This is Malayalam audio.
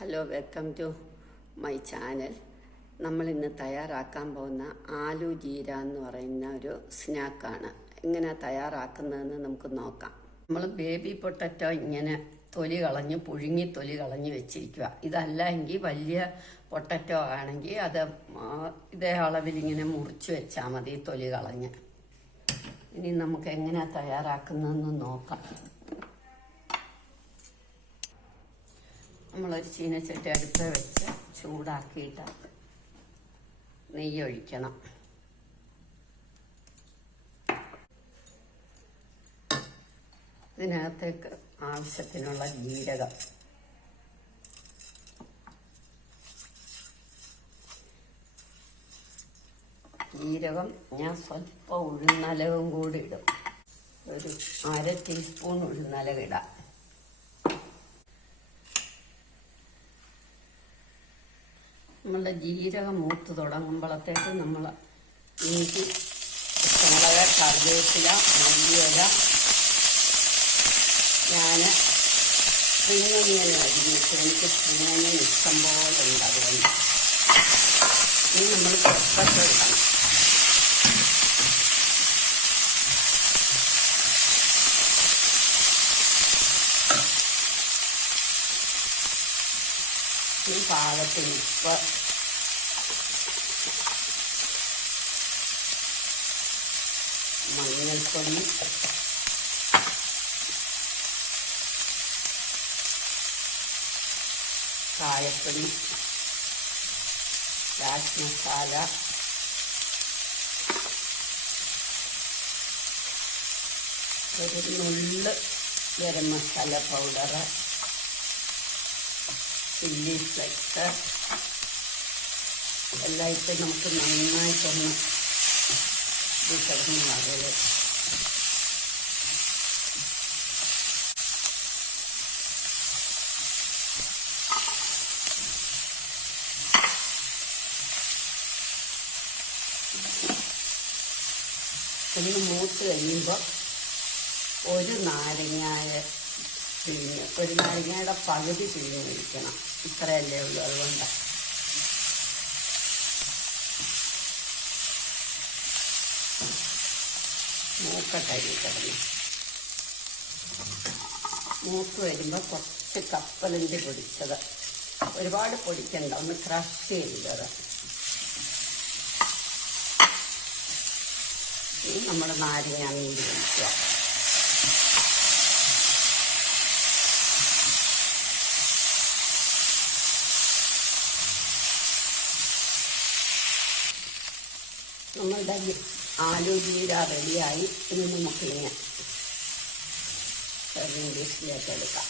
Hello, welcome to my channel. നമ്മളിന്ന് തയ്യാറാക്കാൻ പോകുന്ന ആലു ജീര എന്ന് പറയുന്ന ഒരു സ്നാക്കാണ്. എങ്ങനെ തയ്യാറാക്കുന്നതെന്ന് നമുക്ക് നോക്കാം. നമ്മൾ ബേബി പൊട്ടറ്റോ ഇങ്ങനെ പുഴുങ്ങി തൊലി കളഞ്ഞ് വെച്ചിരിക്കുക. ഇതല്ല എങ്കിൽ വലിയ പൊട്ടറ്റോ ആണെങ്കിൽ അത് ഇതേ അളവിൽ ഇങ്ങനെ മുറിച്ച് വെച്ചാൽ മതി, തൊലി കളഞ്ഞ്. ഇനി നമുക്ക് എങ്ങനെ തയ്യാറാക്കുന്നതെന്ന് നോക്കാം. നമ്മളൊരു ചീനച്ചട്ടി അടുപ്പ് വെച്ച് ചൂടാക്കിയിട്ട് നെയ്യ് ഒഴിക്കണം. ഇതിനകത്തേക്ക് ആവശ്യത്തിനുള്ള ജീരകം, ഞാൻ സ്വല്പം ഉഴുന്നലവും കൂടി ഇടും. ഒരു 1/2 ടീസ്പൂൺ ഉഴുന്നലക ഇടാം. നമ്മളുടെ ജീരകം മൂത്ത് തുടങ്ങുമ്പോഴത്തേക്ക് നമ്മൾ ഇഞ്ചി, പച്ചമുളക്, കറിവേപ്പില, മല്ലിയില, ഞാൻ സ്പ്രിംഗ് ഒനിയൻ അരിഞ്ഞിട്ട് എനിക്ക് സ്പ്രിംഗ് ഒനിയൻ ഇഷ്ടം പോലെ ഉണ്ട്. അതുകൊണ്ട് ഇനി നമ്മൾ ചപ്പട്ട ഇടണം. ഈ പാകത്തിന് ഉപ്പ്, മഞ്ഞൾപ്പൊടി, കായപ്പൊടി, ചാറ്റ് മസാല, ഒരു നുള്ള് garam masala powder, chilli flakes എല്ലാം ഇട്ട് നമുക്ക് നന്നായിട്ടൊന്ന് കിടന്ന് വരല്. ഒന്ന് മൂത്ത് കഴിയുമ്പോൾ ഒരു നാരങ്ങയുടെ പകുതി പിഴിഞ്ഞൊഴിക്കണം. ഇത്രയല്ലേ ഉള്ളൂ. അതുകൊണ്ട് മൂക്കട്ടരി കിടന്നു. മൂത്ത് വരുമ്പോൾ കുറച്ച് കപ്പലണ്ടി പൊടിച്ചത്, ഒരുപാട് പൊടിക്കണ്ട, ഒന്ന് ക്രഷ് ചെയ്തത്. ഇനി നമ്മുടെ നാരങ്ങ നീര് ഒഴിക്കുക. നമ്മളുടെ ആലു ജീര റെഡിയായി. ഇനി നമുക്കിങ്ങനെ സർവിംഗ് ഡിഷിലേക്ക് എടുക്കാം.